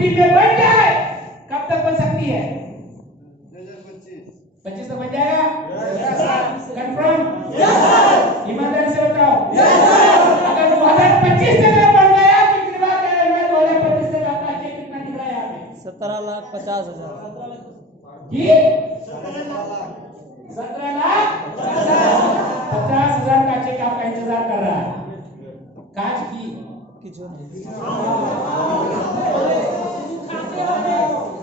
मिट्टी में बन जाए, कब तक बन सकती है? 2025 तक बन जाएगा? कंफर्म? ईमानदारी से बताओ। अगर 2025 तक बन गया तो कितनी बात है? 2025 तक आपका चेक कितना दिख रहा है यहाँ पे? 17,50,000 जी 17,50,000 का चेक आपका इंतजार कर रहा है। काज की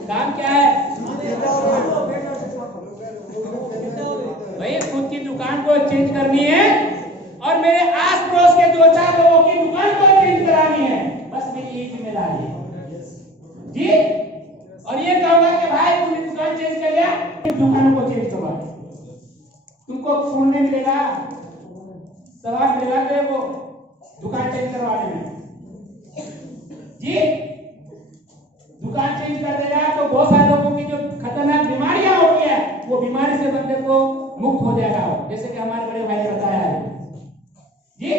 काम क्या है भाई? खुद की दुकान को चेंज करनी है और मेरे आस पड़ोस के 2-4 लोगों की दुकान को चेंज करानी है, बस मेरी यही जिम्मेदारी है जी। और ये कहूंगा कि भाई तूने दुकान चेंज कर लिया, दुकान को चेंज करवा, तुमको फूल नहीं मिलेगा, सवाल मिलेगा तेरे को दुकान चेंज करवाने में जी। दुकान चेंज कर देगा तो बहुत सारे लोगों की जो खतरनाक बीमारियां होती है वो बीमारी से बंदे को मुक्त हो जाएगा, जैसे कि हमारे बड़े भाई ने बताया है जी।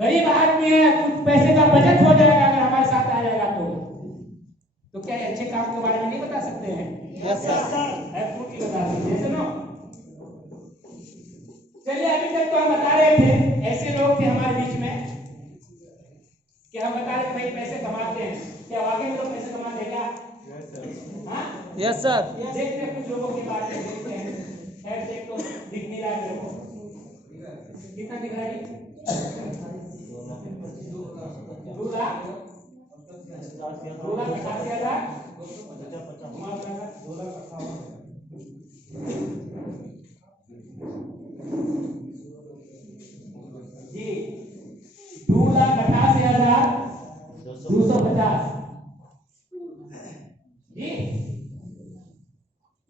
गरीब आदमी है, कुछ पैसे का बचत हो जाएगा अगर हमारे साथ आ जाएगा तो क्या अच्छे काम के बारे में नहीं बता सकते हैं? यस सर, एब्सोल्युटली बता सकते हैं। सुनो, चलिए अभी तक तो हम बता रहे थे, ऐसे लोग थे हमारे बीच में कि हम बता रहे थे भाई पैसे कमाते हैं, क्या वाकई में लोग पैसे कमाते हैं क्या? Yes sir. देखते हैं कुछ लोगों की बात देखते हैं। खैर चेक तो दिख नहीं रहा मेरे को, कितना दिख रहा है? 2,88,000 जी, 2,88,250 जी।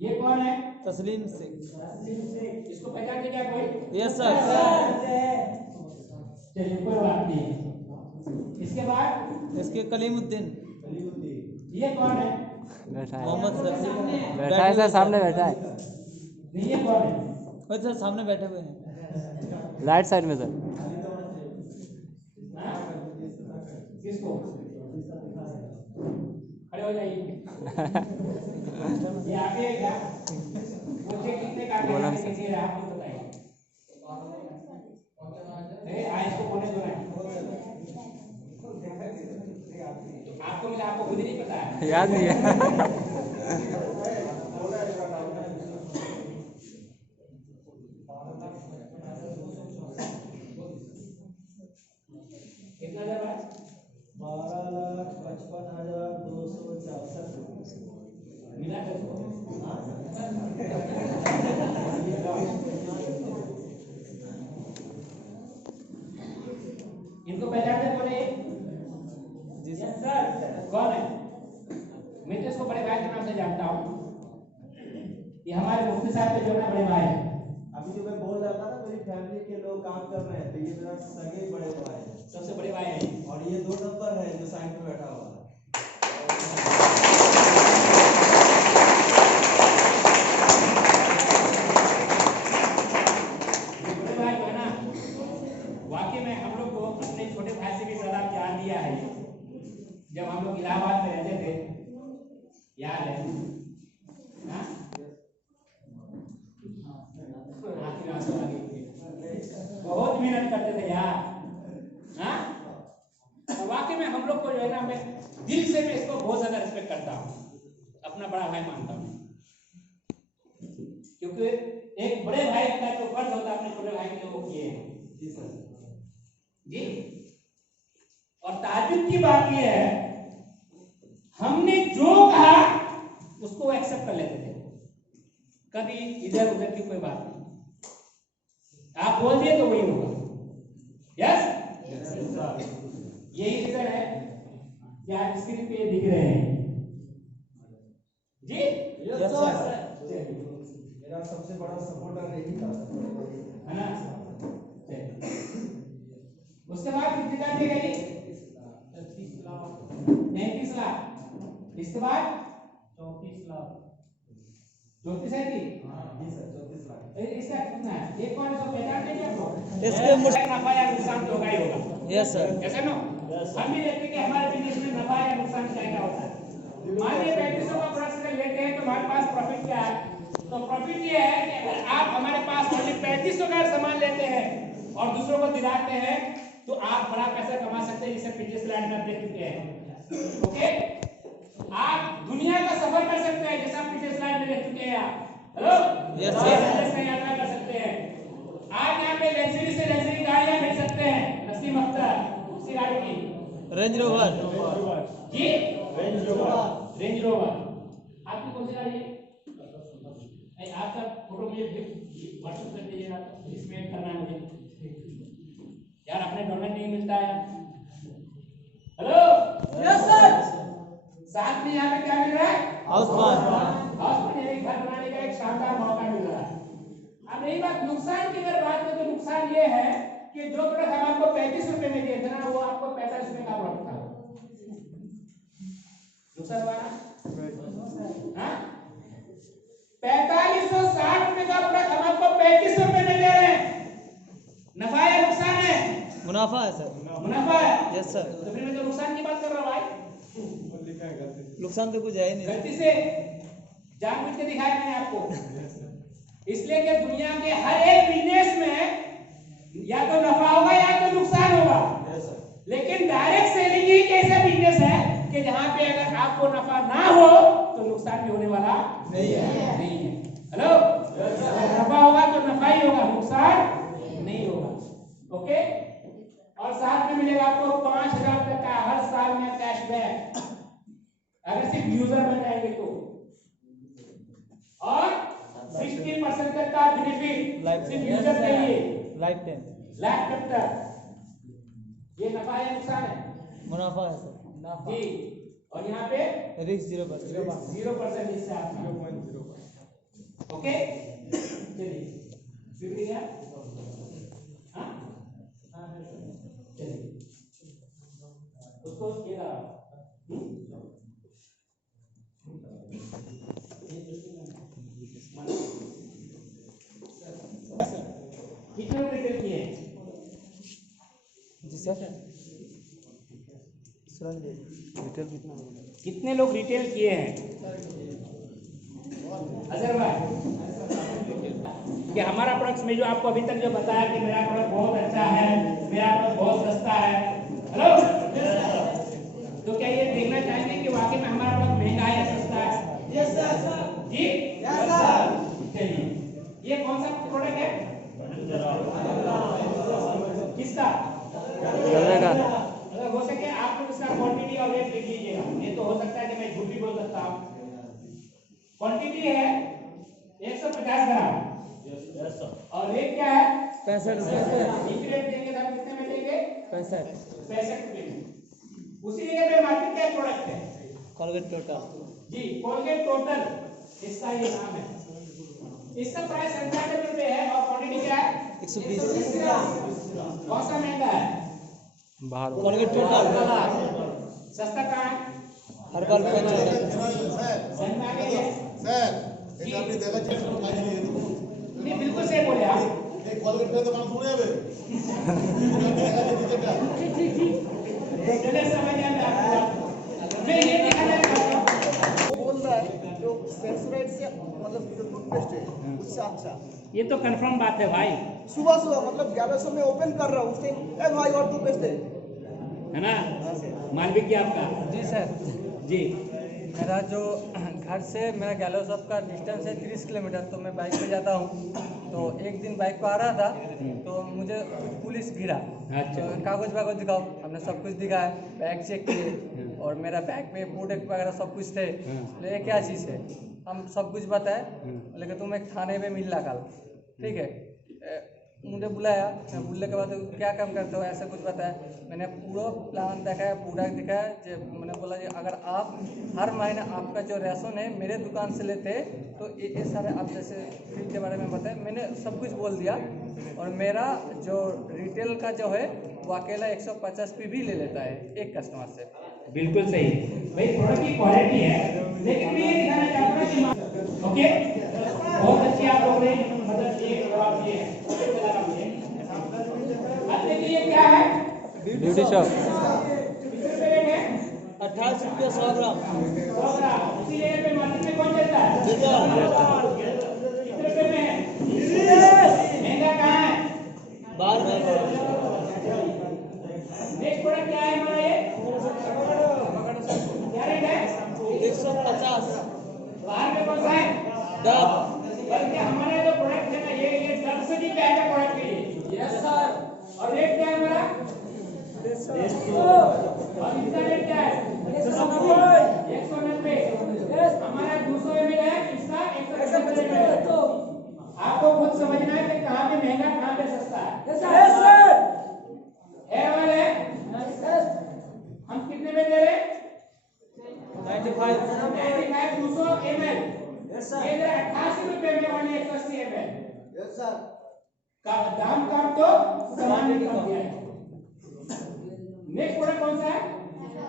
ये कौन है? तस्लीम से। इसको पहचानते क्या कोई? Yes sir. चलिए कोई बात नहीं। इसके बाद इसके कलीमुद्दीन। ये कौन है? मोहम्मद सर बैठा है सर, सामने बैठा है। नहीं, ये कौन है? वही सर सामने बैठे हुए हैं। राइट साइड में सर। किसको? खड़े हो जाइए। ये आगे है क्या? मुझे कितने का दे रहा है आप बताइए। आज को बोले दो ना, आपको मिला, आपको खुद ही नहीं पता है, याद नहीं है। कितना हजार बात? 12,55,264 मिला किसको? इनको पहचानते कौन है? जी सर। सर कौन है? मैं तो इसको बड़े भाई के नाम से जानता हूँ। ये हमारे मुफ्ती साहब के जो है बड़े भाई हैं। अभी जो मैं बोल रहा था ना, मेरी फैमिली के लोग काम कर रहे हैं, तो ये मेरा सगे बड़े भाई है, सबसे बड़े भाई हैं। और ये 2 नंबर है जो साइड में बैठा हुआ है। बड़े भाई को है ना, वाकई में हम लोग को अपने छोटे भाई से भी ज्यादा प्यार दिया है। जब हम लोग इलाहाबाद में रहते थे, याद है? हाँ? बहुत मेहनत करते थे यार। हाँ? वाकई में हम लोग को जो है ना, मैं दिल से मैं इसको बहुत ज्यादा रिस्पेक्ट करता हूँ, अपना बड़ा भाई मानता हूँ, क्योंकि एक बड़े भाई का जो फर्ज होता है अपने छोटे भाई के लिए वो किए हैं। जी सर जी। और ताज्जुब की बात यह है, हमने जो कहा उसको एक्सेप्ट कर लेते थे, कभी इधर उधर की कोई बात नहीं, आप बोल दिए तो वही होगा। यस, यही रीजन है कि आज स्क्रीन पे दिख रहे हैं जी। Yes sir. मेरा सबसे बड़ा सपोर्टर यही था, है ना? उसके बाद कितना दी गई? 33 लाख। इसके बाद 34 लाख। 34 है थी? जी सर 34 लाख। इसका कितना है? एक कौन सा पहचान नहीं आपको? इसके नफा या नुकसान तो होगा ही होगा। Yes sir. ऐसे नो हम भी देखते हैं कि हमारे बिजनेस में नफा या नुकसान क्या क्या होता है। मान लीजिए 3500 का प्रोडक्ट अगर लेते हैं तो हमारे पास प्रॉफिट क्या है? तो प्रॉफिट ये है कि अगर आप हमारे पास ओनली 3500 का सामान लेते हैं और दूसरों को दिलाते हैं तो आप बड़ा पैसा कमा सकते हैं, जिसे पिछले स्लाइड में आप देख चुके हैं। ओके, आप दुनिया का सफर कर सकते हैं, जैसा आप पिछले स्लाइड में देख चुके हैं। आप हेलो Yes, देश में यात्रा कर सकते हैं। आप यहाँ पे लग्जरी से लग्जरी गाड़ियां मिल सकते हैं। नसीम अख्तर उसी गाड़ी की रेंज रोवर जी, रेंज रोवर आपकी कौन सी गाड़ी है? आपका फोटो मुझे व्हाट्सएप कर दीजिएगा, इसमें करना है मुझे यार, अपने डॉलर नहीं मिलता है। Hello yes sir. साथ में यहाँ पे क्या मिल रहा है? हाउस यानी घर बनाने का एक शानदार मौका मिल रहा है। अब रही बात नुकसान की, अगर बात करें तो नुकसान ये है कि जो प्रोडक्ट हम आपको 35 रुपए में दिए थे ना, वो आपको 45 रुपए का प्रोडक्ट था। नुकसान हुआ ना? हाँ, 4560 रुपए का प्रोडक्ट हम आपको 35 रुपए में दे रहे हैं। नफा है नुकसान है? मुनाफा है सर। मुनाफा है। Yes sir. तो फिर मैं तो नुकसान की बात कर रहा हूँ भाई। नुकसान तो कुछ है ही नहीं। गलती से जानबूझ के दिखाया मैंने आपको, इसलिए कि दुनिया के हर एक बिजनेस में या तो नफा होगा या तो नुकसान होगा। लेकिन डायरेक्ट सेलिंग ही एक ऐसा बिजनेस है कि जहां पे अगर आपको नफा ना हो तो नुकसान भी होने वाला नहीं है। हेलो, नफा होगा तो नफा ही होगा, नुकसान नहीं होगा। ओके, और साथ में मिलेगा आपको 5000 तक का हर साल में कैशबैक, अगर सिर्फ यूजर बन जाएंगे तो, और 60% तक का बेनिफिट सिर्फ यूजर के लिए लाइफ टाइम। लाइफ तक। ये नफा है नुकसान है? मुनाफा है सर। जी, और यहाँ पे रिस्क 0%। 0% इससे आपका। ओके, चलिए शुक्रिया। हाँ चलिए उसको ये रहा। कितने लोग रिटेल किए हैं? जी सर। डिटेल कितना होगा? कितने लोग रिटेल किए हैं? अजहर भाई, कि हमारा प्रोडक्ट में जो आपको अभी तक जो बताया कि मेरा प्रोडक्ट बहुत अच्छा है, मेरा प्रोडक्ट बहुत सस्ता है। हेलो, तो क्या ये देखना चाहेंगे कि वाकई में हमारा प्रोडक्ट महंगा है या सस्ता है? Yes sir. जी यस सर। चलिए, ये कौन सा प्रोडक्ट है? किसका? गल्ले का। अगर हो सके आप लोग इसका क्वांटिटी और रेट लिख लीजिएगा, नहीं तो हो सकता है कि मैं झूठ भी बोल सकता हूँ। क्वांटिटी है 150 ग्राम और रेट क्या है? 65 रुपये। इस रेट देंगे तो हम कितने में देंगे? 65 रुपए में। उसी जगह पे मार्केट का प्रोडक्ट है कॉलगेट टोटल। जी, कोलगेट टोटल इसका ये नाम है। इसका प्राइस 97 रुपए है और क्वांटिटी क्या है? 120 ग्राम। कौन सा महंगा है? बाहर कॉलगेट टोटल। सस्ता कहाँ है? Herbal pen. समझ में आ गई है? सर এটা আপনি দেখাচ্ছেন কাজ নিয়ে नहीं, बिल्कुल सही बोले आप। এই কলগেট ফেলে তো মানুষ শুনে যাবে चले समझ में आ गया। नहीं, ये देखा जाए बोल रहा है जो सेंसोराइड से मतलब जो टूथपेस्ट है उससे अच्छा। ये तो कंफर्म बात है भाई, सुबह सुबह मतलब 1100 में ओपन कर रहा हूँ उससे, ए भाई और टूथपेस्ट है ना? मालविक जी आपका? जी सर। जी, मेरा जो घर से मेरा गैलो शॉप का डिस्टेंस है 30 किलोमीटर, तो मैं बाइक पे जाता हूँ। तो एक दिन बाइक पे आ रहा था तो मुझे कुछ पुलिस गिरा। अच्छा। तो कागज वागज दिखाओ, हमने सब कुछ दिखाया, बैग चेक किए और मेरा बैग में प्रोडक्ट वगैरह सब कुछ थे। ले क्या चीज़ है, हम सब कुछ बताए, लेकिन तुम एक थाने में मिल कल, ठीक है? मुझे बुलाया, मैं बुलने के बाद क्या काम करते हो ऐसा कुछ बताया। मैंने पूरा प्लान दिखाया, पूरा दिखाया। मैंने बोला जी अगर आप हर महीने आपका जो राशन है मेरे दुकान से लेते तो ये सारे आप जैसे फ्री के बारे में बताए, मैंने सब कुछ बोल दिया। और मेरा जो रिटेल का जो है वो अकेला 150 पे भी ले लेता है एक कस्टमर से। बिल्कुल सही भाई, प्रोडक्ट की क्वालिटी है, लेकिन मैं ये दिखाना चाहता हूँ ओके, बहुत अच्छी आप लोगों ने मतलब ये जवाब दिए हैं। अब देखिए ये क्या है? Beauty shop. 28 रुपये 100 ग्राम। 100 ग्राम। उसी जगह पे मार्केट में कौन चलता है? कितने रुपए में है? महंगा कहाँ है? बाहर में। नेक्स्ट प्रोडक्ट क्या है हमारा ये? क्या रेट है? 150। बाहर में कौन सा है? डब। बल्कि हमारा जो प्रोडक्ट है ना ये डब से भी बेहतर प्रोडक्ट है ये। Yes sir. और रेट क्या है हमारा? और इसका रेट क्या है? 190। हमारा 200 ml है, इसका 175 ml है। आपको खुद समझना है कि कहाँ पे महंगा कहाँ पे सस्ता है। हेयर ऑयल है हम कितने में दे रहे हैं? 95। 200 ml। ये 88 रुपए में वाली 180 ml का दाम कम तो सामान भी कम दिया है। नेक्स्ट प्रोडक्ट कौन सा है?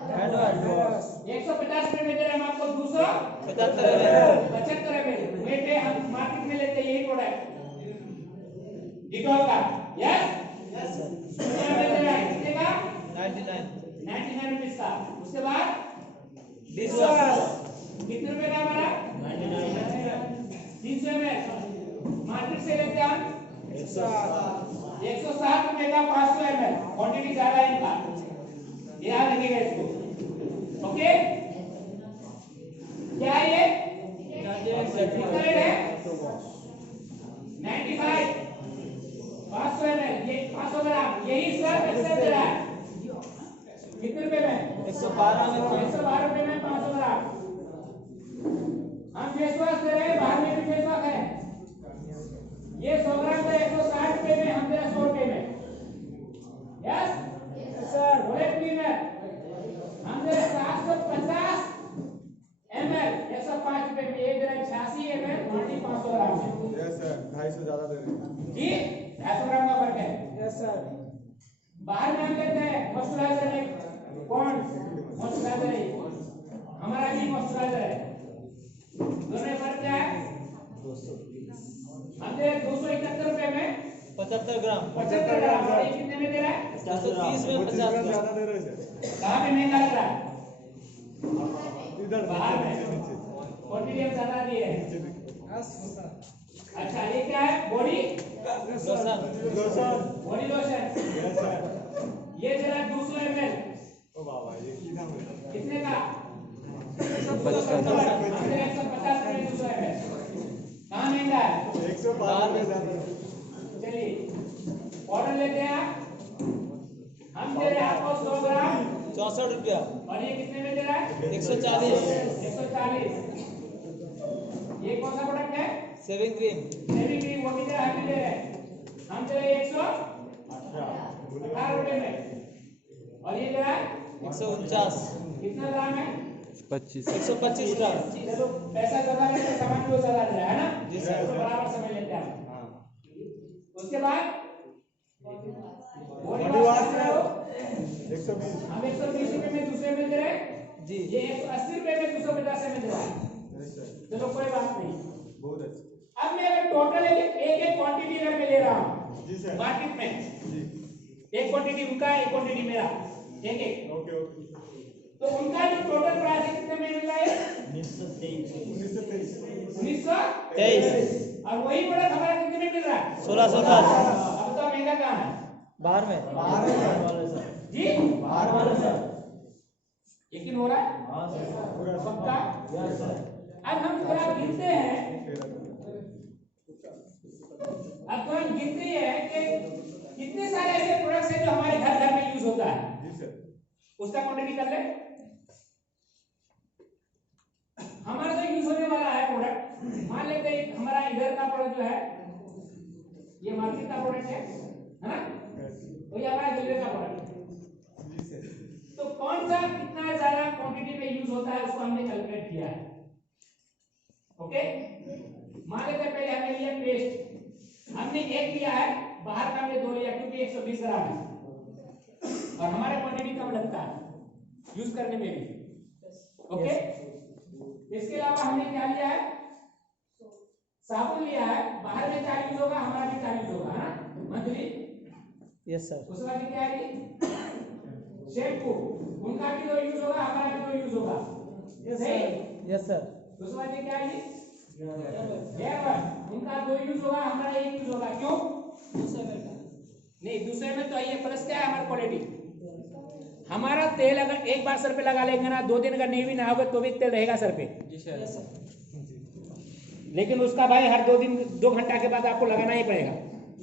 150 रुपए में दे रहे हैं हम आपको 275 ml। वेट है हम मार्केट में लेते हैं यही प्रोडक्ट डिटॉल का। यस कितने में दे रहा है? कितने का? 99 रुपीस का। उसके बाद डिशवॉश कितने रुपए का हमारा? 300 ml। मार्केट से लेते हैं हम 160 रुपए का 500 ml। क्वांटिटी ज्यादा है इनका, ध्यान रखिएगा इसको। ओके क्या है ये? कितना रेट है? 95 500 ml। ये 500 ग्राम यही सर एक्सेल दे रहा है कितने रुपए में? 112 रुपए में 500 ग्राम। हम फेस वॉश दे रहे हैं, बाहर में भी फेस वॉश है। ये 100 ग्राम का 160 रुपए में, हम दे रहे हैं 100 रुपए में। Yes sir. बोले क्लीनर हम दे रहे हैं 750 ml 105 रुपए में। एक दे रहे हैं 86 ml क्वांटिटी 500 ग्राम में। यस सर 250 ज्यादा दे रहे हैं जी 250 ग्राम का फर्क है। Yes sir. बाहर में हम लेते हैं मॉइस्चराइजर में कौन मॉइस्चराइजर है, हमारा भी मॉइस्चराइजर है। दोनों में फर्क क्या है? हम दे 271 रुपए में 75 ग्राम। 75 ग्राम। और ये कितने में दे रहा है? 130 में 50 ग्राम। ज्यादा दे रहे हैं कहाँ पे महंगा लग रहा है? इधर बाहर में क्वांटिटी हम ज्यादा दिए हैं। अच्छा ये क्या है? Body lotion. बॉडी लोशन ये दे रहा है 200 ml। ओ बाबा ये कितने का? 150 में 200 ml। कहाँ महंगा है? 105 में ज्यादा चलिए ऑर्डर लेते हैं आप। हम दे रहे हैं आपको 100 ग्राम 64 रुपया। और ये कितने में दे रहा है? 140। 140। ये कौन सा प्रोडक्ट है? Shaving cream. शेविंग क्रीम वो भी दे रहा है, हम दे रहे हैं। हम दे रहे हैं 118 रुपए में। और ये दे रहा है 149। कितना ग्राम है? 125 ग्राम। चलो पैसा ज्यादा लेते हैं, सामान भी वो ज्यादा दे रहा है ना? जी सर। तो बराबर समझ लेते हैं हम। उसके बाद बॉडी वॉश कर रहे हो 120 हम 120 रुपए में दूसरे में दे रहे हैं जी। ये 180 रुपए में 250 में दे रहा है। चलो कोई बात नहीं। बहुत अच्छा अब मैं अगर टोटल एक क्वांटिटी अगर मैं ले रहा हूँ जी सर मार्केट में, जी एक क्वांटिटी उनका एक क्वांटिटी मेरा, एक एक, ओके ओके तो उनका जो टोटल प्राइस है कितने में मिल रहा है? 1923 1923। और वही प्रोडक्ट हमारा कितने में मिल रहा है? 1610। अब तो महंगा कहाँ है बाहर में। जी? यकीन हो रहा है? पक्का? अब हम थोड़ा गिनते हैं। अब तो हम गिनते हैं कि कितने सारे ऐसे प्रोडक्ट्स हैं जो हमारे घर घर में यूज होता है, जी सर उसका क्वांटिटी कर ले। हमारा जो यूज होने वाला है प्रोडक्ट, मान लेते हैं हमारा इधर का प्रोडक्ट जो है ये मार्केट का प्रोडक्ट है ना? तो ये हमारा दिल्ली का प्रोडक्ट है। जी सर तो कौन सा कितना ज्यादा क्वांटिटी में यूज होता है उसको हमने कैलकुलेट किया है। ओके मान लेते हैं पहले हमने लिया पेस्ट, हमने एक लिया है, बाहर का हमने 2 लिया क्योंकि 120 ग्राम है और हमारा क्वांटिटी कम लगता है यूज करने में भी। ओके इसके अलावा हमने क्या लिया है? साबुन लिया है, बाहर में 4 यूज होगा, हमारा भी 4 यूज होगा मंथली। Yes sir. उसके बाद क्या है? शैम्पू उनका भी 2 यूज होगा, हमारा भी 2 यूज होगा। सही? Yes sir. दूसरा बात ये क्या है जी? उनका 2 यूज होगा, हमारा 1 यूज होगा। क्यों? नहीं, दूसरे में तो ये प्लस क्या है हमारा क्वालिटी। हमारा तेल अगर एक बार सर पे लगा लेंगे ना, 2 दिन अगर नहीं भी ना होगा तो भी तेल रहेगा सर पे। लेकिन उसका भाई हर 2 दिन 2 घंटा के बाद आपको लगाना ही पड़ेगा।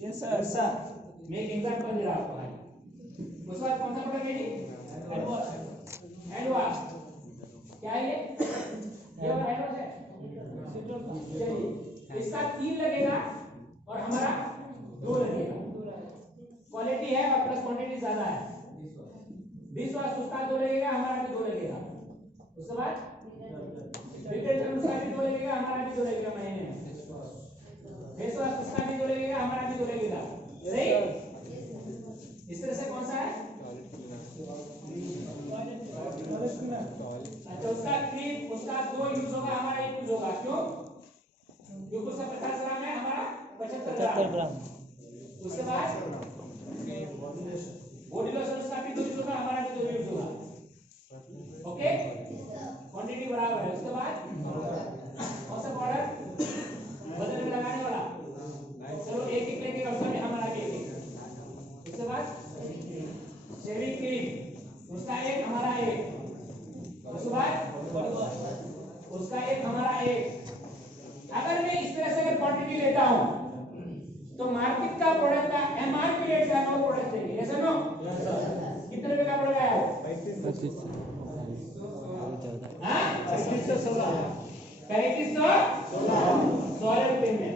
Yes sir sir. मैं एक एग्जांपल दे रहा हूं आपको भाई। उसके बाद कौन सा प्रोडक्ट है जी? Hand wash. क्या है ये वाला हैंड वॉश है। चलिए, इसका 3 लगेगा और हमारा 2 लगेगा। क्वालिटी है और प्लस क्वांटिटी ज्यादा है। 20 वॉश उसका 2 लगेगा, हमारा भी 2 लगेगा। उसके बाद डिटर्जेंट उसका भी 2 लगेगा, हमारा भी 2 लगेगा महीने में। फेस वॉश उसका भी 2 लगेगा, हमारा भी 2 लगेगा। सही? इस तरह से कौन सा है? अच्छा, उसका 3 उसका 2 यूज होगा, हमारा 1 यूज होगा। क्यों? क्योंकि उसका 50 ग्राम है, हमारा 75 ग्राम। उसके बाद बॉडी लोशन उसका भी 2 यूज होगा, हमारा भी 2 यूज होगा। ओके, क्वांटिटी बराबर है। उसके बाद कौन सा पाउडर बदन में लगाने वाला? चलो एक एक लेके उसमें हमारा भी एक। उसके बाद शेविंग क्रीम उसका 1 हमारा 1। उसके बाद उसका 1 हमारा 1। अगर मैं इस तरह से अगर क्वांटिटी लेता हूं तो मार्केट का प्रोडक्ट का एमआरपी रेट का हम प्रोडक्ट चाहिए। ऐसा नो? Yes sir. कितने रुपए का पड़ेगा वो? 25। हां, 2516। 3516 रुपए में।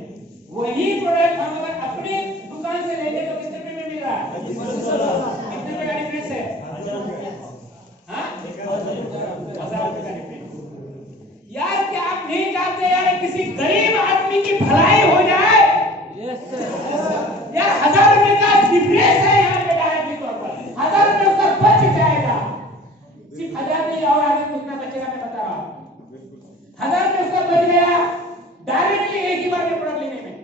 वही प्रोडक्ट हम अगर अपने दुकान से लेंगे तो कितने रुपए में मिल रहा है? 2516। कितने रुपए का डिफरेंस है? 1000 रुपए। हां, 1000 रुपए का डिफरेंस। यार क्या आप नहीं चाहते यार किसी गरीब आदमी की भलाई हो जाए? Yes sir. यार 1000 रुपए का डिफरेंस है यहाँ पे डायरेक्ट तौर पर। 1000 रुपए उसका बच जाएगा। सिर्फ 1000 नहीं और आगे कितना बचेगा मैं बता रहा हूँ। 1000 रुपए उसका बच गया डायरेक्टली एक ही बार में प्रोडक्ट लेने में।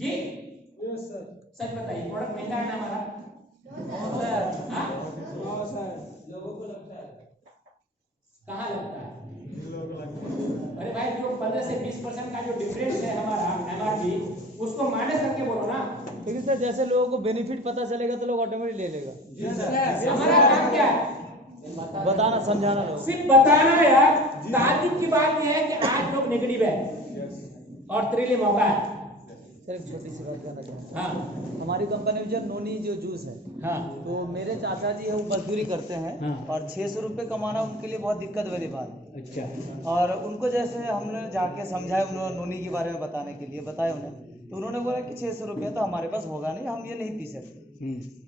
जी यस सर। सच बताइए, प्रोडक्ट महंगा है ना हमारा? No sir. हाँ? No sir. लोगों को लगता है। कहाँ लगता है? अरे भाई जो 15 से 20% का जो डिफरेंस है हमारा एमआरपी, उसको माइनस करके बोलो ना। लेकिन सर जैसे लोगों को बेनिफिट पता चलेगा तो लोग ऑटोमेटिक ले लेगा। हमारा काम क्या है? बताना समझाना लोग। सिर्फ बताना यार। ताज्जुब की बात यह है कि आज लोग नेगेटिव है और तेरे लिए मौका है। सर एक छोटी सी बात कहना चाहूँगा। हाँ हमारी कंपनी में जो नोनी जो जूस है, हाँ तो मेरे चाचा जी है वो मजदूरी करते हैं। हाँ। और 600 रुपये कमाना उनके लिए बहुत दिक्कत वाली बात है। अच्छा और उनको जैसे हमने जाके समझाया, उन्होंने नोनी के बारे में बताने के लिए बताया उन्हें, तो उन्होंने बोला कि 600 रुपये तो हमारे पास होगा नहीं, हम ये नहीं पी सकते।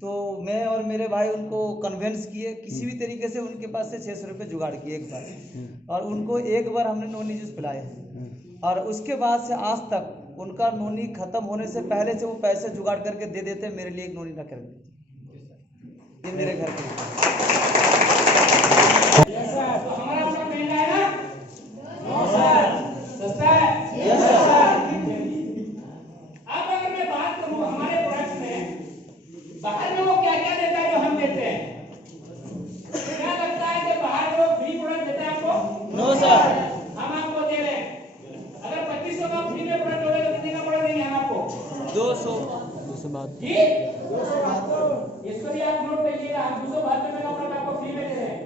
तो मैं और मेरे भाई उनको कन्विंस किए, किसी भी तरीके से उनके पास से 600 रुपये जुगाड़ किए एक बार। और उनको एक बार हमने नोनी जूस पिलाया और उसके बाद से आज तक उनका नोनी खत्म होने से पहले से वो पैसे जुगाड़ करके दे देते मेरे लिए एक नोनी रख कर। ये मेरे घर पे हमारा प्रोडक्ट महंगा है ना? No sir. सस्ता है? Yes sir. अब अगर मैं बात करूं हमारे प्रोडक्ट में, बाहर में वो क्या क्या देता है जो हम देते हैं? क्या लगता है कि बाहर जो फ्री प्रोडक्ट देता है आपको? No sir. हम आपको दे रहे हैं। अगर 2500 का फ्री में प्रोडक्ट होगा तो कितने का प्रोडक्ट देंगे हम आपको? 200 बात। जी इसको भी आप नोट करिएगा। हम 272 रुपए का प्रोडक्ट आपको फ्री में दे रहे हैं।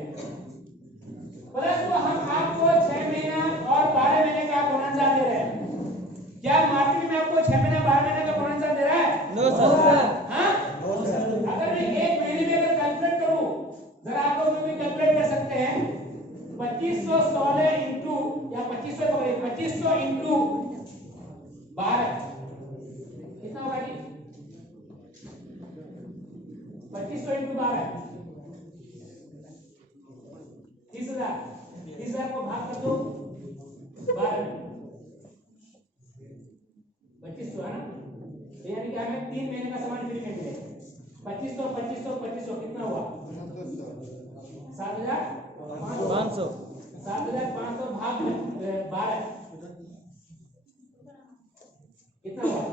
प्लस वो हम आपको 6 महीना और 12 महीने का बोनस दे रहे हैं। क्या मार्केट में आपको 6 महीना 12 महीने का बोनस दे रहा है? No sir. हाँ? अगर मैं एक महीने में अगर कैलकुलेट करूं, जरा आप लोग भी कैलकुलेट कर सकते हैं। 2516 इंटू या 2500 इंटू 12 कितना होगा जी? 2500 इंटू 12 30,000। 30,000 को भाग कर दो 12 में 2500 है ना? तो यानी कि हमें 3 महीने का सामान फ्री में मिलेगा। 2500 कितना हुआ? 7,500। 7,500 भाग 12 कितना हुआ?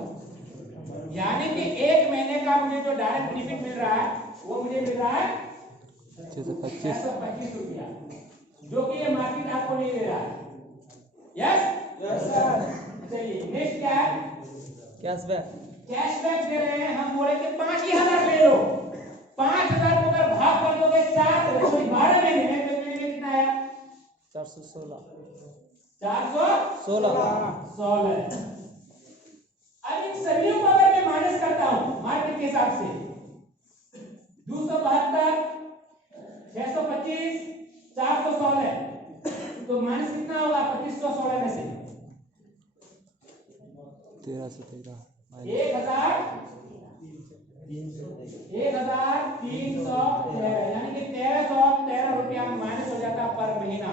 यानी कि एक महीने का मुझे जो डायरेक्ट बेनिफिट मिल रहा है वो मुझे मिल रहा है 625 625 रुपया, जो कि ये मार्केट आपको नहीं दे रहा है। Yes sir. चलिए नेक्स्ट क्या है? कैशबैक। कैशबैक दे रहे हैं, हम बोले कि 5,000 ले लो। 5,000 को अगर भाग कर दोगे 12 महीने में तो महीने में कितना आया? 416। 416। अब इन सभी को अगर मैं माइनस करता हूं मार्केट के हिसाब से 272, 625, 416, तो माइनस कितना होगा 2516 में से? 1313 1,313, यानी कि 1,313 रुपया माइनस हो जाता पर महीना,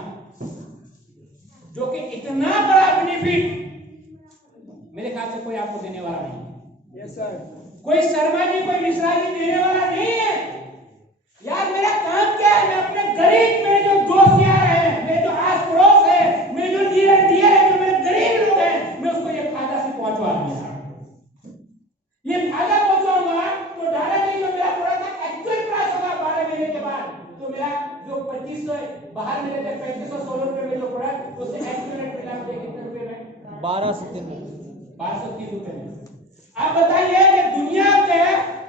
जो कि इतना बड़ा बेनिफिट मेरे ख्याल से कोई आपको देने वाला नहीं। Yes sir. कोई शर्मा जी कोई मिश्रा जी देने वाला नहीं है। यार मेरा काम क्या है? मैं अपने गरीब, मेरे जो दोस्त यार हैं, मेरे जो आस पड़ोस है, मेरे जो नियर डियर है, जो मेरे गरीब लोग हैं, मैं उसको ये फायदा से पहुंचवा दूंगा। ये फायदा पहुंचाऊंगा तो डायरेक्टली जो मेरा प्रोडक्ट का एक्चुअल प्राइस होगा 12 महीने के बाद, तो मेरा जो 2500 बाहर मिले थे 3516 रुपए में जो प्रोडक्ट, उससे एक्चुअल रेट मिला मुझे कितने रुपए में? 1230 रुपए में। आप बताइए कि दुनिया के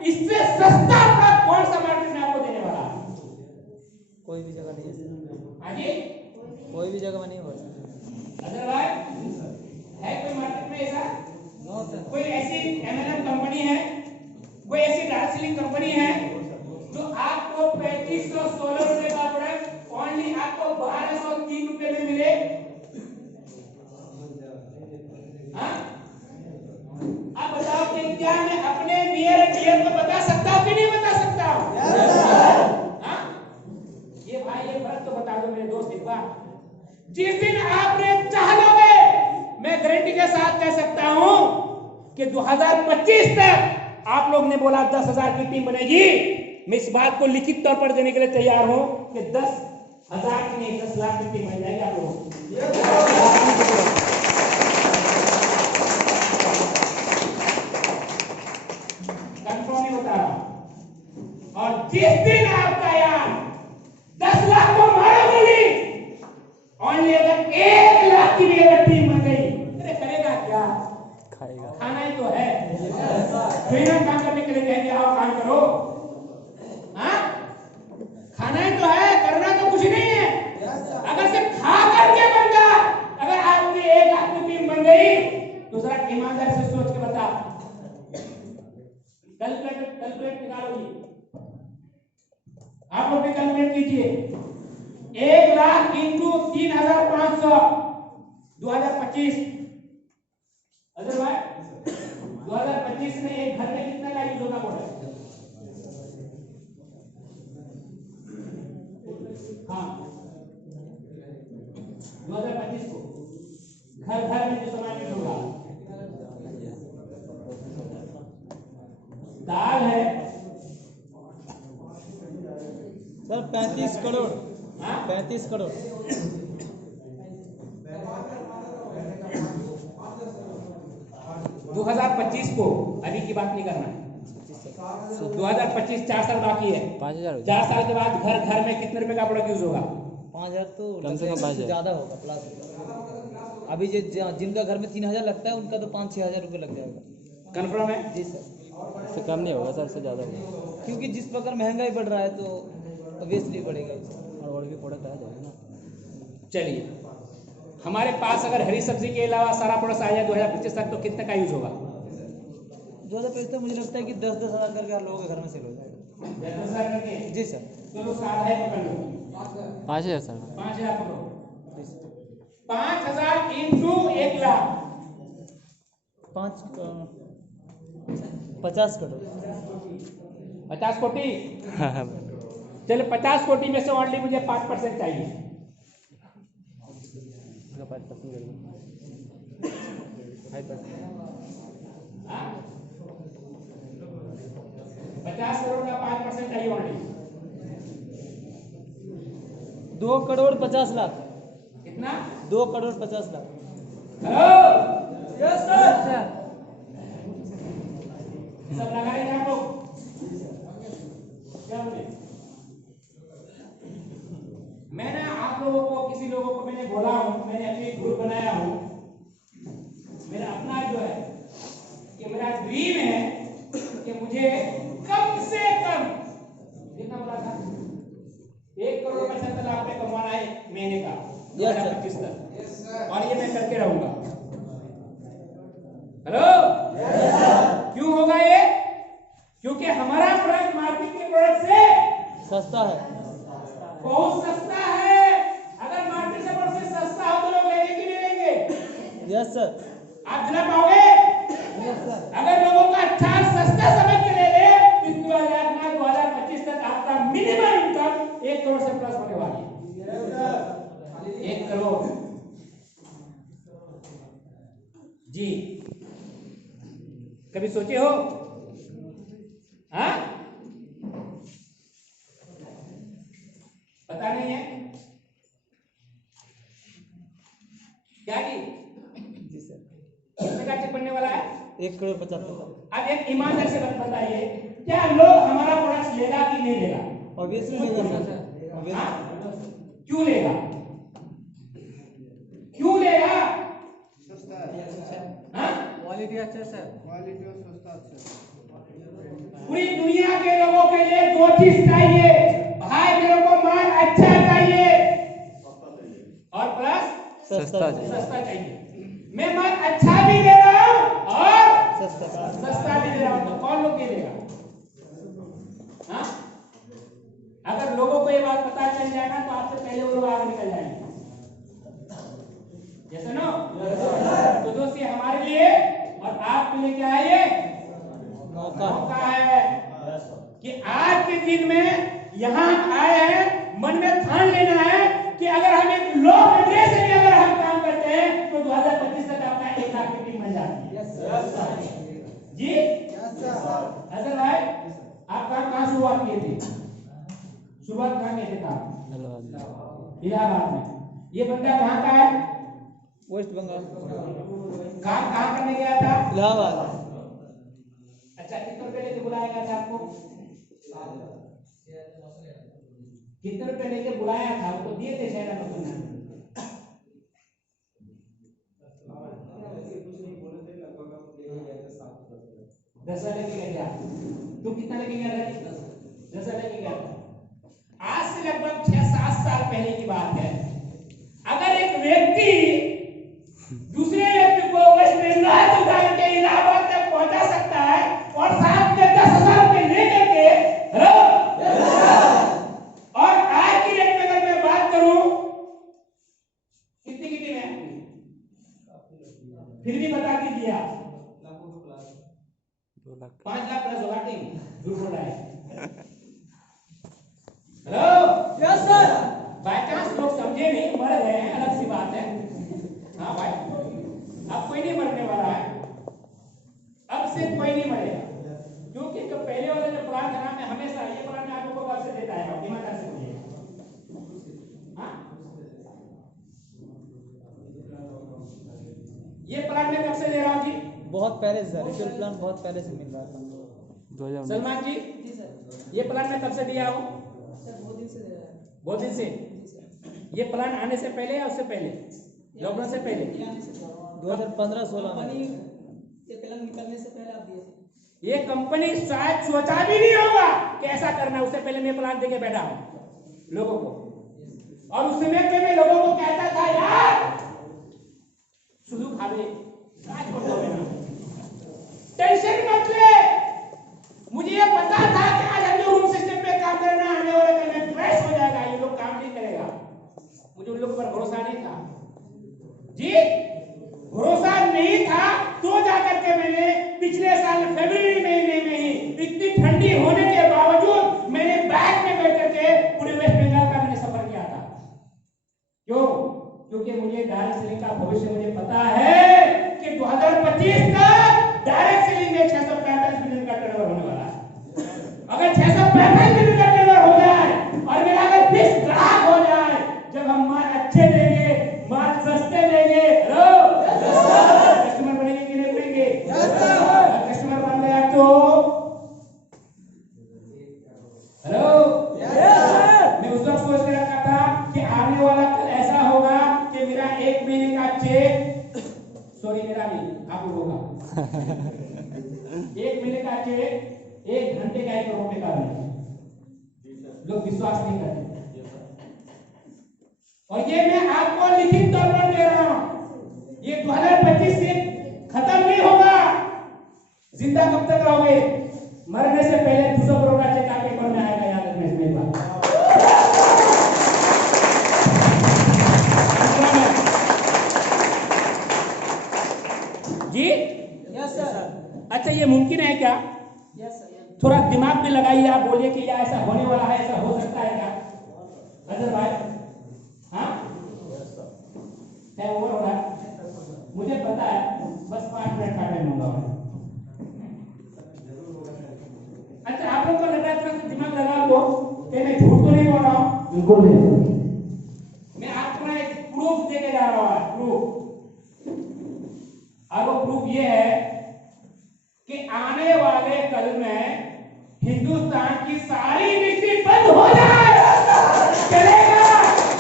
इससे सस्ता प्रोडक्ट कौन सा मार्केट में आपको देने वाला है? कोई भी जगह नहीं है। हाँ जी, कोई भी जगह में नहीं होगा। अदर भाई है कोई मार्केट में ऐसा? No sir. कोई ऐसी एमएनएम कंपनी है, कोई ऐसी दार्जिलिंग कंपनी है जो आपको 3516 रुपए का प्रोडक्ट ओनली आपको 1203 रुपए में मिले? हाँ? आप बताओ कि क्या मैं अपने नियर डियर को बता सकता हूँ कि नहीं बता सकता हूँ? हाँ? ये भाई ये फर्क तो बता दो मेरे दोस्त एक बार। जिस दिन आपने चाह लोगे, मैं गारंटी के साथ कह सकता हूं कि 2025 तक आप लोग ने बोला 10,000 की टीम बनेगी, मैं इस बात को लिखित तौर पर देने के लिए तैयार हूं कि 10,000 की नहीं 10 लाख की टीम बन जाएगी आप लोगों की। कंफर्म नहीं बता रहा। और जिस दिन आपका यार 10 लाख को मारो गोली, ओनली अगर 1 लाख की भी अगर टीम बन गई, अरे करेगा क्या? खाएगा। खाना ही तो है। बिना काम करने के लिए कहेंगे आओ काम करो, हाँ? खाना ही तो है, करना तो कुछ नहीं है। अगर सिर्फ खा करके बंदा अगर आपकी 1 लाख की टीम बन गई, तो जरा ईमानदारी से सोच के बता, कैलकुलेट निकालो जी, आप लोग भी कैलकुलेट कीजिए। 1 लाख इंटू 3,500 2025। अजय भाई 2025 में एक घर में कितना का यूज होगा बोला? हाँ 2025 को घर घर में जो सामान यूज होगा, दाल है सर 35 करोड़। हाँ? 35 करोड़। 2025 को, अभी की बात नहीं करना है। 2025 4 साल बाकी है। 5000 4 साल के बाद घर घर में कितने रुपए का प्रोडक्ट यूज होगा? 5000 तो कम से कम 5000 ज़्यादा होगा प्लस। अभी जिनका घर में 3000 लगता है उनका तो 5-6 हज़ार रुपये लग जाएगा। कंफर्म है? जी सर। इससे कम नहीं होगा सर, इससे ज़्यादा होगा। क्योंकि जिस प्रकार महंगाई बढ़ रहा है तो ऑब्वियसली बढ़ेगा ही। और भी प्रोडक्ट आ जाएगा ना। चलिए, हमारे पास अगर हरी सब्जी के अलावा सारा प्रोडक्ट आ जाए 2025 तक, तो कितने का यूज होगा? 2025 तक मुझे लगता है कि 10-10 हज़ार करके आप लोगों के घर में सेल हो जाएगा। 10,000 करके? जी सर। चलो सादा है, पकड़ लो 5000 सर। 5,000 पकड़ो। 5,000 इंटू 1 लाख 50 करोड़। 50 कोटी। हाँ चलो 50 कोटी में से ओनली मुझे 5% चाहिए। 5% करेंगे। 5%। 50 करोड़ का 5% चाहिए ओनली। 2 करोड़ 50 लाख। कितना? 2 crore 50 lakh. Hello, yes sir. सब लगाएंगे आप लोग? क्या बोले? मैंने आप लोगों को, किसी लोगों को मैंने बोला हूं, मैंने अपनी ग्रुप बनाया हूं, मेरा अपना जो है कि मेरा ड्रीम है कि मुझे कम से कम कितना बोला था, 1,75,00,000 कमाना है महीने का 2025 तक, और ये मैं करके रहूंगा। हेलो, क्यों होगा ये? क्योंकि हमारा प्रोडक्ट मार्केट के प्रोडक्ट से सस्ता है, बहुत सस्ता है। अगर मार्केट से प्रोडक्ट से सस्ता हो तो लोग लेंगे कि नहीं लेंगे? यस सर, आप दिला पाओगे? अगर लोगों का अच्छा और सस्ता समझ के ले ले तो 2025 तक आपका मिनिमम इनकम 1 करोड़ से प्लस होने वाली है। 1 करोड़ जी, कभी सोचे हो? हाँ, पता नहीं है क्या जी? जी सर, कितने का चेक बनने वाला है? 1,75,00,000। अब एक ईमानदार से बात बताइए, क्या लोग हमारा प्रोडक्ट लेगा कि नहीं लेगा? ऑब्वियसली लेगा सर, हाँ? क्यों लेगा? क्यों लेगा? हाँ? क्वालिटी अच्छा है सर, पूरी दुनिया के लोगों के लिए 2 चीज चाहिए भाई, मेरे को माल अच्छा चाहिए और प्लस सस्ता सस्ता चाहिए। मैं माल अच्छा भी दे रहा हूं और सस्ता भी दे रहा हूं, तो कौन लोग दे देगा? हाँ? अगर लोगों को ये बात पता चल जाएगा तो आपसे पहले वो लोग आगे निकल जाएंगे। जैसे ना, तो दोस्त ये हमारे लिए और आपके लिए क्या है? ये मौका है कि आज के दिन में यहाँ आए हैं, मन में ठान लेना है कि अगर हम एक लो बजट से भी अगर हम काम करते हैं तो 2025 तक आपका 1 लाख की टीम बन जाती है। जी अजहर भाई, आप कहाँ शुरुआत किए थे? शुरुआत कहाँ किए थे काम? इलाहाबाद में। ये बंदा कहाँ का है? वेस्ट बंगाल। काम कहाँ करने गया था? इलाहाबाद। अच्छा, कितने रुपए लेके बुलाया गया था आपको? कितने रुपए लेके बुलाया था? आपको दिए थे शायद आपको सुनना। 10,000 लेके गया था। तू कितना लेके गया था? 10,000 लेके गया था। आज से लगभग 6-7 साल पहले की बात है। अगर एक व्यक्ति दूसरे व्यक्ति को वेस्ट बंगाल से उठा के इलाहाबाद तक पहुंचा सकता है और साथ में 10,000 रुपए लेकर के, हेलो, और आज की डेट में अगर मैं बात करूं, कितनी टीम है? फिर भी बता दीजिए आप। 5 लाख प्लस होगा टीम। झूठ बोल रहा है। Hello, yes sir. By chance लोग समझे नहीं, मर गए हैं, अलग सी बात है। हाँ भाई, अब कोई नहीं मरने वाला है, अब से कोई नहीं मरेगा, क्योंकि जो पहले वाला जो प्लान था ना, मैं हमेशा ये प्लान में आप लोगों को कब से देता है, ईमानदार से बोलिए। हाँ, ये प्लान मैं कब से दे रहा हूँ जी? बहुत पहले से सर, रिचुअल प्लान बहुत पहले से मिल रहा था। सलमान जी, ये प्लान मैं कब से दिया हूँ? बहुत दिन से। ये प्लान आने से पहले या उससे पहले? लॉकडाउन से पहले? 2015-16 में। ये प्लान निकलने से पहले आप दिए थे। ये कंपनी शायद सोचा भी नहीं होगा कि ऐसा करना, उससे पहले मैं प्लान देके बैठा हूं लोगों को, और उस समय पे मैं लोगों को कहता था यार शुरू खावे टेंशन मत ले। मुझे ये पता था कि आज हम जो रूम सिस्टम पे काम करना, आने वाले कल में क्रैश हो जाएगा, ये लोग काम नहीं करेगा। मुझे उन लोगों पर भरोसा नहीं था जी, भरोसा नहीं था, तो जाकर के मैंने पिछले साल फरवरी महीने में ही, इतनी ठंडी होने के बावजूद, मैंने बैग में बैठ करके पूरे वेस्ट बंगाल का मैंने सफर किया था। क्यों? क्योंकि मुझे डायरेक्ट सेलिंग का भविष्य मुझे पता है कि 2025 तक डायरेक्ट सेलिंग में 645 मिलियन का टर्नओवर होने वाला है। अगर 645 मिलियन का टर्नओवर हो जाए और मेरा अगर फिक्स ग्राहक हो जाए, जब हम माल अच्छे देंगे, माल सस्ते देंगे, हेलो, कस्टमर बनेंगे कि नहीं बनेंगे? कस्टमर बन गया तो हेलो, लोग विश्वास नहीं करते। और ये मैं आपको लिखित तौर पर दे रहा हूं, ये 2025 से खत्म नहीं होगा। जिंदा कब तक रहोगे? मरने से पहले 200 करोड़ का चेक आपके अकाउंट में आएगा, याद रखना इसमें बात। जी यस सर। अच्छा, ये मुमकिन है क्या? Yes sir. थोड़ा दिमाग में लगाइए, आप बोलिए कि या ऐसा होने वाला है, ऐसा हो सकता है क्या? अजहर भाई, हाँ टाइम ओवर हो रहा है, मुझे पता है, बस 5 मिनट का टाइम होगा। अच्छा, आप लोग को लग रहा है थोड़ा दिमाग लगा लो कि मैं झूठ तो नहीं बोल रहा हूँ? बिल्कुल नहीं। मैं आपको ना एक प्रूफ देके जा रहा हूँ, प्रूफ। और वो प्रूफ ये है कि आने वाले कल में हिंदुस्तान की सारी इंडस्ट्री बंद हो जाए चलेगा,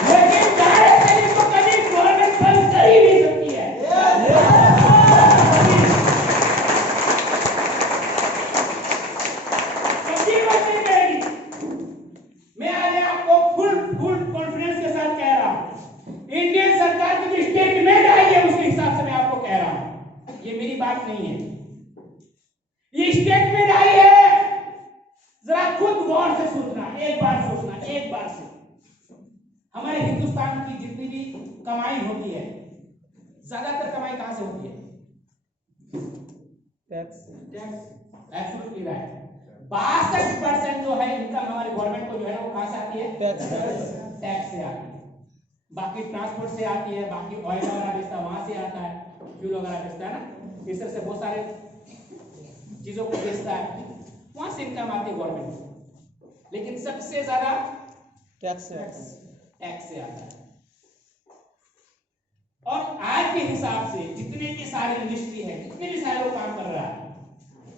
लेकिन डायरेक्ट सेलिंग को कभी गवर्नमेंट बंद कर ही नहीं सकती है। कभी बंद नहीं करेगी। मैं आज आपको फुल कॉन्फिडेंस के साथ कह रहा हूं, इंडियन सरकार की जो स्टेटमेंट आई है उसके हिसाब से मैं आपको कह रहा हूं, ये मेरी बात नहीं है, ये स्टेटमेंट आई है। जरा खुद गौर से सोचना, एक बार सोचना, एक बार से। हमारे हिंदुस्तान की जितनी भी कमाई होती है, ज्यादातर कमाई कहां से होती है? टैक्स। Absolutely right. 62% जो है इनकम हमारे गवर्नमेंट को जो है वो कहां से आती है? टैक्स से आती है। बाकी ट्रांसपोर्ट से आती है, बाकी ऑयल वगैरह बेचता है वहां से आता है, फ्यूल वगैरह बेचता है ना, इस तरह से बहुत सारे चीजों को बेचता है, वहां से इनकम आती है गवर्नमेंट को। लेकिन सबसे ज्यादा टैक्स से आता है। और आज के हिसाब से जितने भी सारे इंडस्ट्री है, जितने भी सारे लोग काम कर रहा है,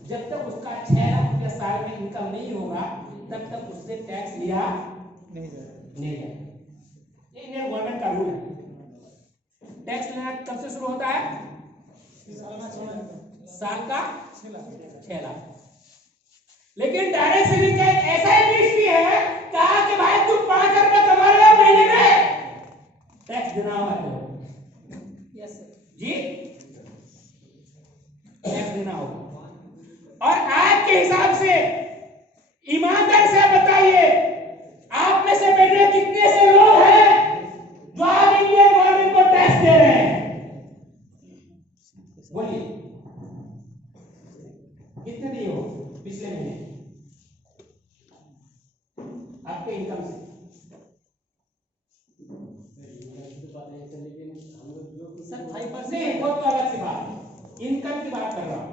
जब तक उसका 6 लाख रुपया साल में इनकम नहीं होगा तब तक उससे टैक्स लिया नहीं जाए। ये इंडियन गवर्नमेंट का रूल है। टैक्स लेना कब से शुरू होता है? साल का 6 लाख। लेकिन डायरेक्ट सेलिंग का एक ऐसा इंडस्ट्री है, कहा कि भाई तुम 5 रुपए कमा रहे हो महीने में, टैक्स देना होगा तो। यस जी, टैक्स देना होगा। और आज के हिसाब से ईमानदार से बताइए, आप में से बैठे कितने से लोग हैं जो आज इंडियन गवर्नमेंट को टैक्स दे रहे हैं? बोलिए, कितने दिए हो पिछले महीने आपके इनकम से? सर 5%। वो तो अलग सी बात है, इनकम की बात कर रहा हूं।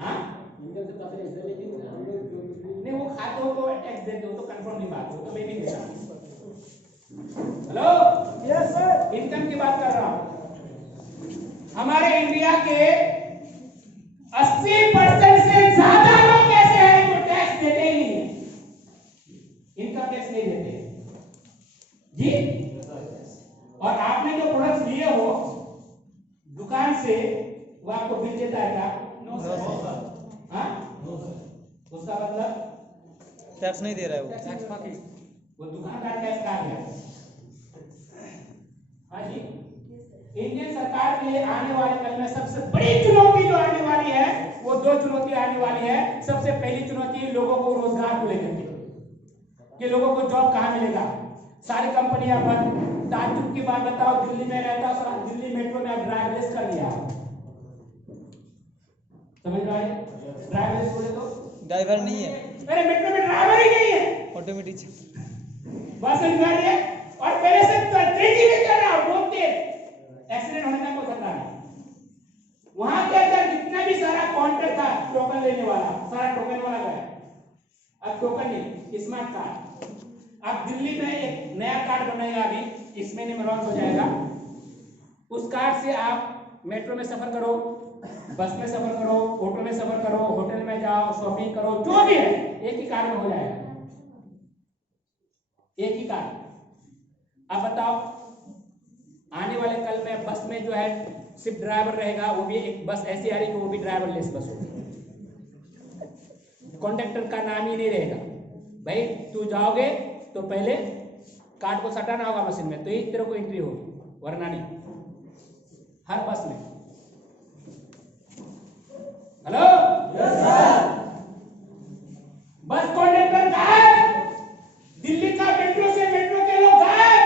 हाँ, इनकम से पता नहीं, लेकिन हम लोग जो नहीं वो खाते हो तो टैक्स देते हो तो कंफर्म नहीं बात हो, तो मैं भी देता हूं। हेलो, यस सर, इनकम की बात कर रहा हूं। हमारे इंडिया के 80% से ज्यादा लोग ऐसे हैं जो टैक्स देते ही नहीं है, इनकम टैक्स नहीं देते जी। और आपने जो प्रोडक्ट्स लिए हो दुकान से, वो आपको बिल देता है क्या? No sir. हाँ, उसका मतलब टैक्स नहीं दे रहा है वो। टैक्स बाकी वो दुकानदार टैक्स काट गया। हाँ जी, इंडियन सरकार के लिए आने वाले कल में सबसे बड़ी चुनौती जो आने वाली है वो 2 चुनौती आने वाली है। सबसे पहली चुनौती लोगों को रोजगार को लेकर के, कि लोगों को जॉब कहां मिलेगा। सारी कंपनियां बंद। ताज्जुब की बात बताओ, दिल्ली में रहता हूं, दिल्ली मेट्रो में ड्राइवरलेस कर दिया, समझ में आए? ड्राइवरलेस बोले तो ड्राइवर नहीं है, अरे मेट्रो में ड्राइवर ही नहीं है, ऑटोमेटिक। बस गाड़ी है और पहले से तेजी में चल रहा, बहुत तेज, एक्सीडेंट होने का कोई खतरा नहीं। वहां के अंदर जितना भी सारा काउंटर था टोकन लेने वाला, सारा टोकन वाला गया। अब टोकन नहीं, स्मार्ट कार्ड। अब दिल्ली में एक नया कार्ड बनेगा, अभी इस महीने में लॉन्च हो जाएगा। उस कार्ड से आप मेट्रो में सफर करो, बस में सफर करो, ऑटो में सफर करो, होटल में जाओ, शॉपिंग करो, जो भी है एक ही कार्ड में हो जाएगा, एक ही कार्ड। अब बताओ, आने वाले कल में बस में जो है सिर्फ ड्राइवर रहेगा, वो भी एक बस ऐसी आ रही कि वो भी ड्राइवरलेस बस होगी। कॉन्ट्रैक्टर का नाम ही नहीं रहेगा। भाई तू जाओगे तो पहले कार्ड को सटाना होगा मशीन में, तो ही तेरे को एंट्री होगी, वरना नहीं। हर बस में। हेलो बस कॉन्ट्रैक्टर गायब, दिल्ली का मेट्रो से मेट्रो के लोग गायब।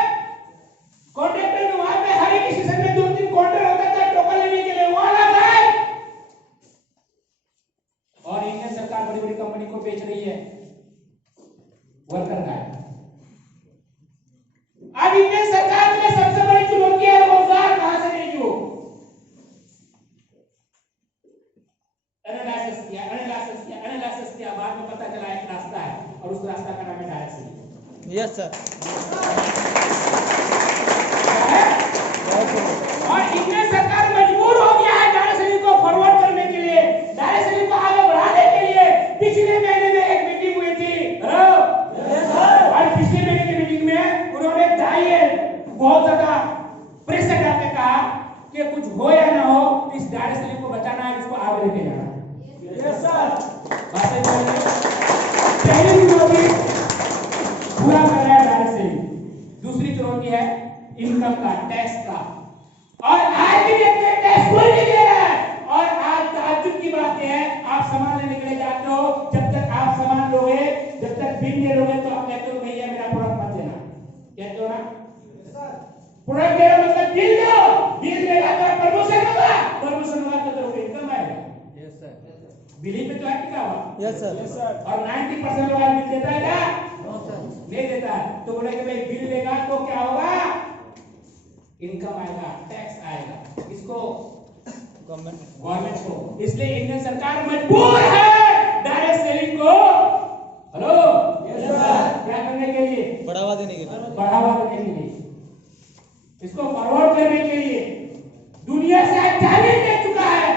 कॉन्ट्रैक्टर में वहां पे हर एक स्टेशन में 2-3 काउंटर होता था टोकन लेने के लिए, वहां गायब। और इंडियन सरकार बड़ी बड़ी कंपनी को बेच रही है, वर्कर गायब। अब इंडियन सरकार के लिए सबसे बड़ी चुनौती है रोजगार कहां से देगी वो। एनालिसिस किया, बाद में पता चला एक रास्ता है और उस रास्ता का नाम है डायरेक्ट सेलिंग। Yes sir. और इंडियन सरकार मजबूर हो गया है डायरेक्ट सेलिंग को फॉरवर्ड करने के लिए, डायरेक्ट सेलिंग को आगे बढ़ाने के लिए। पिछले महीने में एक मीटिंग हुई थी, और पिछले महीने की मीटिंग में उन्होंने बहुत ज्यादा प्रेशर डालकर कहा कि कुछ हो या ना हो, इस डायरेक्ट सेलिंग को बचाना है, इसको आगे लेके जाना है। पहली चुनौती पूरा कर रहा है डायरेक्ट सेलिंग, दूसरी चुनौती है इनकम का, टैक्स का। और आज की डेट में टैक्स कोई नहीं दे रहा है। और आज ताज्जुब की बात है, आप सामान लेने के लिए जाते हो, जब तक आप सामान लोगे, जब तक बिल नहीं लोगे तो आप कहते हो भैया मेरा प्रोडक्ट मत देना, कहते हो ना। प्रोडक्ट देना मतलब बिल दो, बिल देगा तो प्रमोशन होगा, प्रमोशन होगा तो तेरे को इनकम आएगा। Yes sir. बिल पे तो है टिका हुआ। Yes sir. और 90% लोग बिल देता है क्या? No sir. नहीं देता है। तो बोले कि भाई बिल देगा तो क्या होगा, इनकम आएगा, टैक्स आएगा, किसको? गवर्नमेंट को। इसलिए इंडियन सरकार मजबूर है डायरेक्ट सेलिंग को हेलो क्या करने के लिए, बढ़ावा देने के लिए, बढ़ावा देने के लिए, इसको फॉरवर्ड करने के लिए। दुनिया से चैलेंज दे चुका है।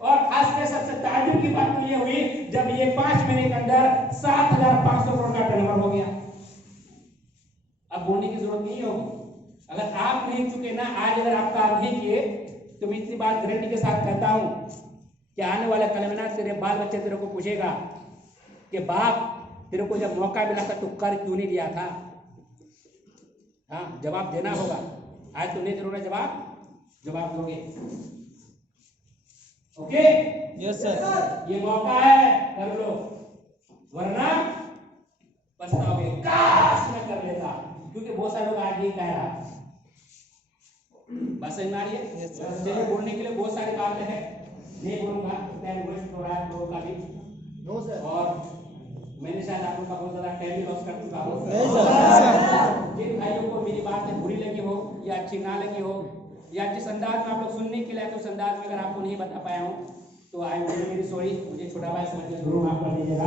और खासकर सबसे ताज्जुब की बात तो ये हुई जब ये 5 महीने के अंदर 7,500 करोड़ का टर्नओवर हो गया। अब बोलने की जरूरत नहीं होगी। अगर आप नहीं चुके ना, आज अगर आप काम नहीं किए, तो मैं इतनी बात गारंटी के साथ कहता हूं कि आने वाला कल में ना तेरे बाल बच्चे तेरे को पूछेगा कि बाप तेरे को जब मौका मिला था तो कर क्यों नहीं दिया था। हाँ, जवाब देना होगा। आज तो नहीं जरूर जवाब दोगे। Okay yes sir. ये मौका है, कर लो, वरना पछताओगे। काश मैं कर लेता, क्योंकि बहुत सारे लोग आज यही कह रहा। बस समझ में आ रही है। चलिए बोलने के लिए बहुत सारे बातें हैं, नहीं बोलूंगा, टाइम वेस्ट हो रहा है लोगों का भी। No sir. और मैंने शायद आप लोग का बहुत ज्यादा टाइम भी लॉस कर चुका हूँ। नहीं सर। जिन भाइयों को मेरी बातें बुरी लगी हो या अच्छी ना लगी हो, या जिस अंदाज में आप लोग सुनने के लिए तो उस अंदाज में अगर आपको नहीं बता पाया हूँ तो आई एम वेरी सॉरी। मुझे छोटा भाई समझ के जरूर माफ कर दीजिएगा।